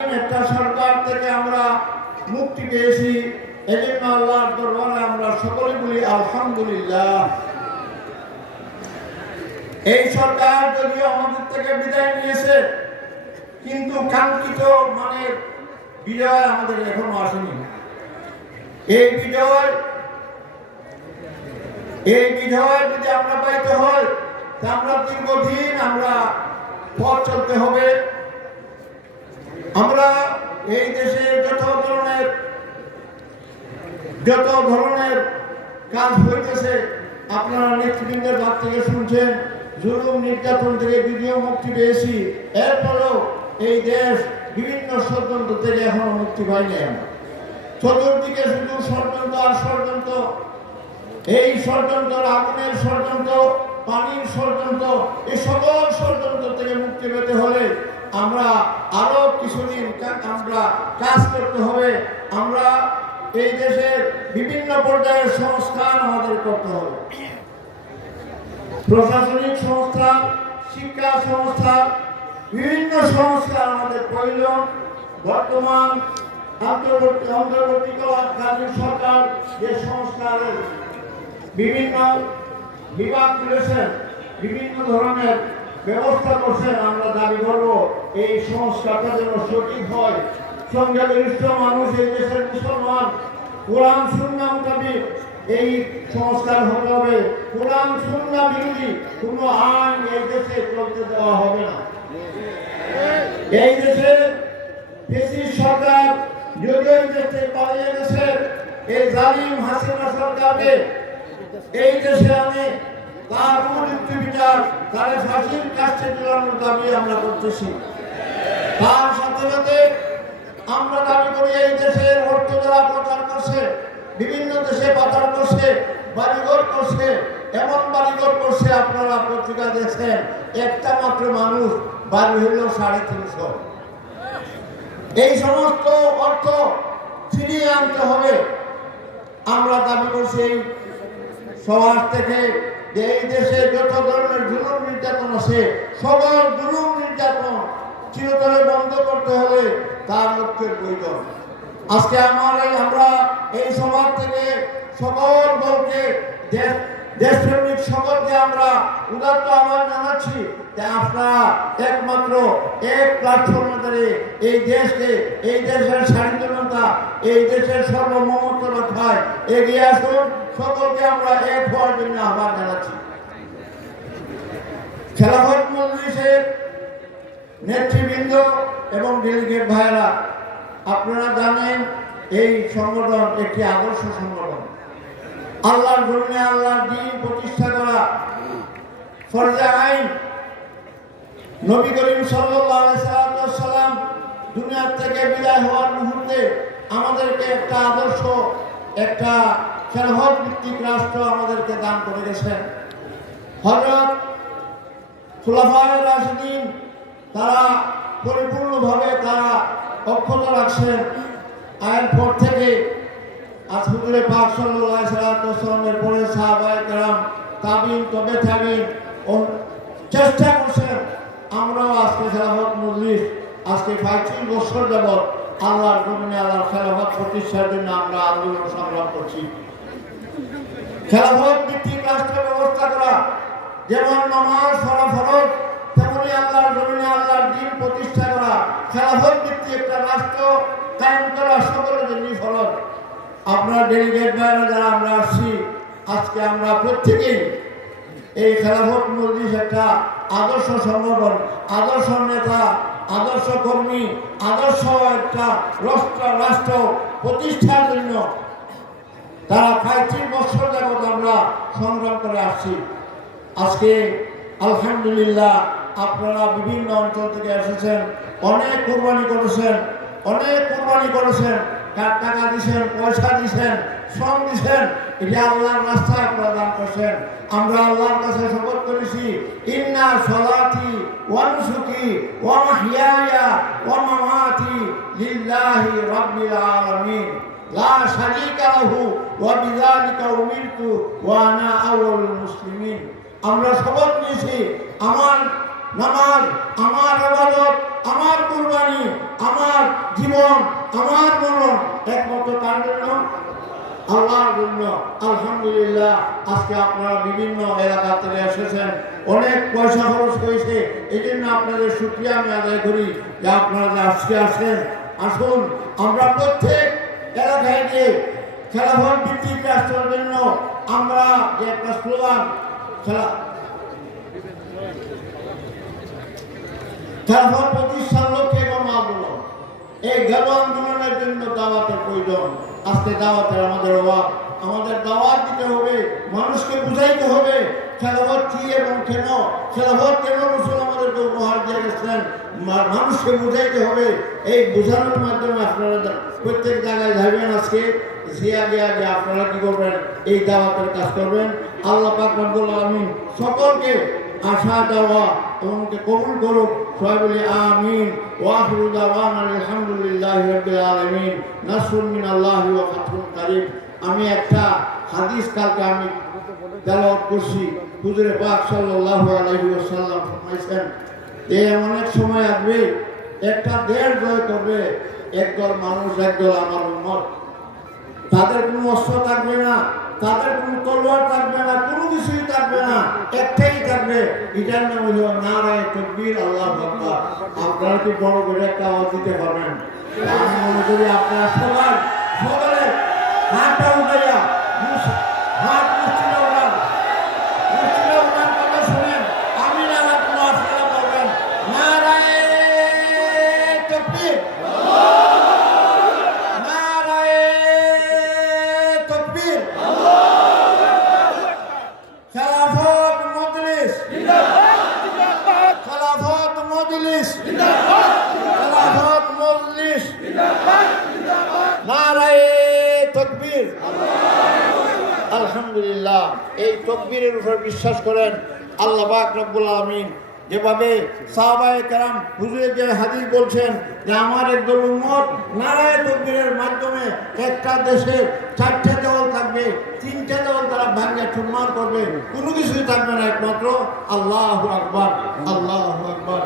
একটা সরকার থেকে আমরা মুক্তি পেয়েছি, এজন্য আল্লাহর দরবারে আমরা সকলে বলি আলহামদুলিল্লাহ। এই সরকার যদিও আমাদের থেকে বিদায় নিয়েছে, কিন্তু কাঙ্ক্ষিত মানে বিজয় আমাদের এখনও আসেনি। এই বিজয় এই বিজয় যদি আমরা পাইতে হয়, তা আমরা দীর্ঘদিন আমরা পথ চলতে হবে। আমরা এই দেশে যত ধরনের যত ধরনের কাজ হইতেছে, আপনারা নেতৃবৃন্দের ভাগ থেকে শুনছেন, জুলুম নির্যাতন থেকে বিডিও মুক্তি পেয়েছি এরপরেও এই দেশ বিভিন্ন ষড়যন্ত্র থেকে এখনও মুক্তি পায়নি আমরা। চতুর্দিকে শুধু ষড়যন্ত্র আর ষড়যন্ত্র এই ষড়যন্ত্র, আগুনের ষড়যন্ত্র, পানির ষড়যন্ত্র, এই সকল ষড়যন্ত্র থেকে মুক্তি পেতে হলে আমরা আরও কিছুদিন আমরা কাজ করতে হবে। আমরা এই দেশের বিভিন্ন পর্যায়ের সংস্কার আমাদের করতে হবে। প্রশাসনিক সংস্থা, শিক্ষা সংস্থা, বিভিন্ন সংস্কার আমাদের প্রয়োজন। বর্তমান অন্তর্বর্তী অন্তর্বর্তীকালীন সরকার যে সংস্কারের বিভিন্ন বিভাগ তুলেছেন বিভিন্ন ধরনের ব্যবস্থা করছেন, আমরা দাবি করব এই সংস্কারটা যেন সঠিক হয়। সংখ্যাগরিষ্ঠ মানুষ, এই দেশের মুসলমান, কোরআন, সুন্না মোতাবিক এই সংস্কার হতে হবে। কোরআন, সুন্না বিরোধী কোনো আইন এই দেশে চলতে দেওয়া হবে না। এই দেশে দেশি সরকার যদিও এই দেশে পালিয়ে গেছে। এই জালিম হাসিনা সরকারকে এই দেশে আমি তার উপযুক্ত বিচার আমরা করতেছি। তার সাথে আমরা দাবি করি, এই দেশের প্রচার করছে, বিভিন্ন দেশে পাচার করছে, বাড়িঘর করছে, এমন বাড়িঘর করছে, আপনারা পত্রিকা দেখছেন, একটা মাত্র মানুষ বাড়ি হইল সাড়ে তিনশো। এই সমস্ত অর্থ ফিরিয়ে আনতে হবে। আমরা দাবি করছি, সমাজ থেকে যে এই দেশে যত ধরনের জুলুম নির্যাতন আছে, সকল জুলুম নির্যাতন চিরতরে বন্ধ করতে হলে তার লক্ষ্যের প্রয়োজন। আজকে আমার আমরা এই সমাজ থেকে সকল দলকে দেশ- দেশপ্রেমিক সকলকে আমরা উদাত্ত আহ্বান জানাচ্ছি যে আপনারা একমাত্র এক প্ল্যাটফর্মে দাঁড়িয়ে এই দেশকে, এই দেশের স্বাধীনতা, এই দেশের সর্বমমত্ব রক্ষায় এগিয়ে আসুন। সকলকে আমরা এক হওয়ার জন্য আহ্বান জানাচ্ছি। খেলাফত মজলিসের নেতৃবৃন্দ এবং ডেলিগেট ভাইরা আপনারা জানেন এই সংগঠন একটি আদর্শ সংগঠন। আল্লাহর জমিনে আল্লাহর দিন প্রতিষ্ঠা করা। ফরজে আইন। নবী করিম সাল্লাম দুনিয়ার থেকে বিদায় হওয়ার মুহূর্তে আমাদেরকে একটা আদর্শ, একটা খেলহত ভিত্তিক রাষ্ট্র আমাদেরকে দান করে গেছেন। হজরত খুলাফায় রাশিদিন, তারা পরিপূর্ণভাবে তারা অক্ষত রাখছেন। আয়ের পর থেকে আজ হুজুরে পাক সাল্লাল্লাহু আলাইহি সাল্লামের পরে সাহাবায়ে কেরাম, তাবিন তবে তাবিন ও চেষ্টা করছেন, আমরাও আজকে খেলাফত মজলিস, আজকে পঁয়ত্রিশ বছর যাবৎ আল্লাহর জমিনে আল্লাহর খেলাফত প্রতিষ্ঠার জন্য আমরা আন্দোলন সংগ্রাম করছি। খেলাফত ভিত্তিক রাষ্ট্র ব্যবস্থা করা, যেমন নামাজ পড়া ফরজ, তেমনি আল্লাহর জমিনে আল্লাহর দিন প্রতিষ্ঠা করা, খেলাফত ভিত্তিক একটা রাষ্ট্র কায়েম করা সকলের জন্যই ফরজ। আপনার ডেলিগেট বাইরে যারা আমরা আসছি, আজকে আমরা প্রত্যেকেই এই খেলাফত মজলিস একটা আদর্শ সংগঠন, আদর্শ নেতা, আদর্শ কর্মী, আদর্শ একটা রাষ্ট্র রাষ্ট্র প্রতিষ্ঠার জন্য তারা পঁয়ত্রিশ বছর যাবৎ আমরা সংগ্রাম করে আসছি। আজকে আলহামদুলিল্লাহ আপনারা বিভিন্ন অঞ্চল থেকে এসেছেন, অনেক কোরবানি করেছেন, অনেক কোরবানি করেছেন। কার টাকা দিছেন, পয়সা দিছেন, শ্রম দিছেন, এটা আল্লাহর রাস্তায় আপনারা দান করছেন। আমরা আল্লাহর কাছে শপথ করেছি, ইন্না সলাতি ওয়া নুসুকি ওয়া মাহইয়ায়া ওয়া মামাতি লিল্লাহি রাব্বিল আলামিন। লা শারীকা লাহু ওয়া বিযালিকা উমিরতু ওয়া আনা আউয়ালুল মুসলিমিন। আমরা শপথ নিয়েছি, আমার নামাজ, আমার আবাদত আমার কুরবানি, আমার জীবন আমার মরণ একমাত্র কার জন্য। আল্লাহর জন্য। আলহামদুলিল্লাহ, আজকে আপনারা বিভিন্ন এলাকা থেকে এসেছেন। অনেক পয়সা খরচ হয়েছে। এই জন্য আপনাদের সুক্রিয়া আমি আদায় করি যে আপনারা যে আজকে আসেন আসুন, আমরা প্রত্যেক এলাকায় গিয়ে খেলাফল ভিত্তিক রাষ্ট্রের জন্য আমরা যে একটা স্লোগান, খেলা খেলাফল আন্দোলন এই গণ আন্দোলনের জন্য দাওয়াতের প্রয়োজন। আজকে দাওয়াতের আমাদের অভাব। আমাদের দাওয়াত দিতে হবে, মানুষকে বুঝাইতে হবে খেলাফত কি এবং কেন খেলাফত কেন রসুল আমাদেরকে উপহার দিয়ে গেছেন মানুষকে বুঝাইতে হবে। এই বোঝানোর মাধ্যমে আপনারা প্রত্যেক জায়গায় যাবেন আজকে। যে আগে আগে আপনারা কি করবেন? এই দাওয়াতের কাজ করবেন। আল্লাহ পাক রব্বুল সকলকে আশা দেওয়া এবং কে কবুল করুক। সবাই বলি আমিন। ওয়াখিরু দাওয়ানা আলহামদুলিল্লাহি ফাতহুন কারীম। আমি একটা হাদিস কালকে আমি তেলাওয়াত করছি। হুজুরে পাক সাল্লাল্লাহু আলাইহি ওয়াসাল্লাম ফরমাইছেন যে অনেক সময় আসবে, একটা দেড় জয় করবে একদল মানুষ একদল আমার উম্মত। তাদের কোনো অস্ত্র থাকবে না, তাদের কোনো তলোয়ার থাকবে না, কোনো কিছুই থাকবে না। একটাই থাকবে এটার নাম হলো নারায় তকবির আল্লাহ আপনারা কি বড় করে একটা দিতে পারবেন? আমি মনে করি আপনারা আলহামদুলিল্লাহ, এই তকবীরের উপর বিশ্বাস করেন আল্লাহ পাক আলামিন। যেভাবে সাহাবায়ে হুজুরের যে হাদিস বলছেন যে, আমার একদল উম্মত নারায় তকবীরের মাধ্যমে একটা দেশে চারটে দেওয়াল থাকবে, তিনটে দেওয়াল তারা ভাঙে চুরমার করবে, কোনো কিছুই থাকবে না একমাত্র আল্লাহ আকবার আল্লাহ আকবার।